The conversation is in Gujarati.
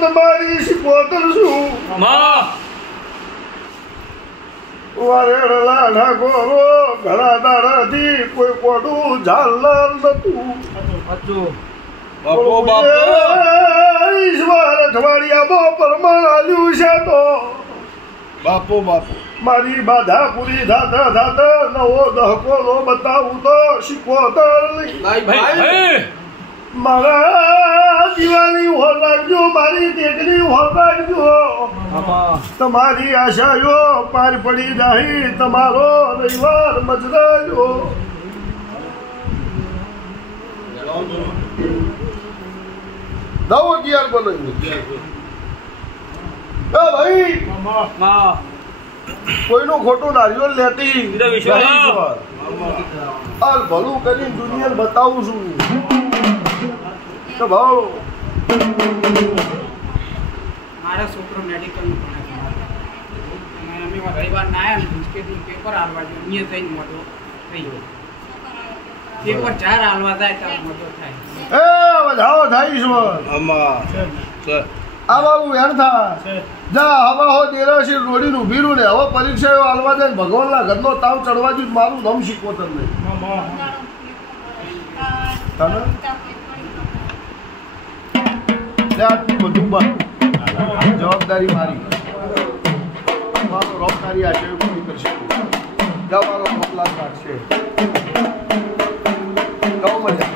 તમારી શીખવતર છું વારેડલા ઢાકોરો ઘણા દાડાથી કોઈ કોડું ઝાલનાર નતું બાપો ઈશ્વર અઠવાડિયામાં પરમાણ આલ્યું છે તો બાપો મારી બાધા પૂરી થાતા થાતા નવો દહકો બતાવું તો શીખવતર મારા દીવાની હોલ રાખજો મારી ટેકની હોલ રાખજો તમારી આશાઓ પાર પડી જાય તમારો રવિવાર મજરાજો નવો ગિયાર બનાવી ભાઈ કોઈનું ખોટું નારિયેળ લેતી હાલ ભલું કરીને દુનિયાને બતાવું છું તો ભાવ મારા છોકરો મેડિકલનું ભણે અમે રવિવાર ના આવ્યા મુશ્કેલનું પેપર હાલવા જોઈએ અહીંયા થઈને મોટો થઈ ગયો પેપર 4 હાલવા જાય તો મોટો થાય એ વધાવો થાય ઈશ્વર આ બાબુ હેર થા જા હવા હો દેરાશી રોડીને ઊભી રહું ને હવે પરીક્ષાઓ હાલવા જાય ભગવાનના ઘરનો તાવ ચડવા જોઈએ મારું નામ શીખવો તમને બધું જવાબદારી મારી મારો રોજગારી આ છે પૂરી કરી શકું મારો મોકલા છે ગૌ મજા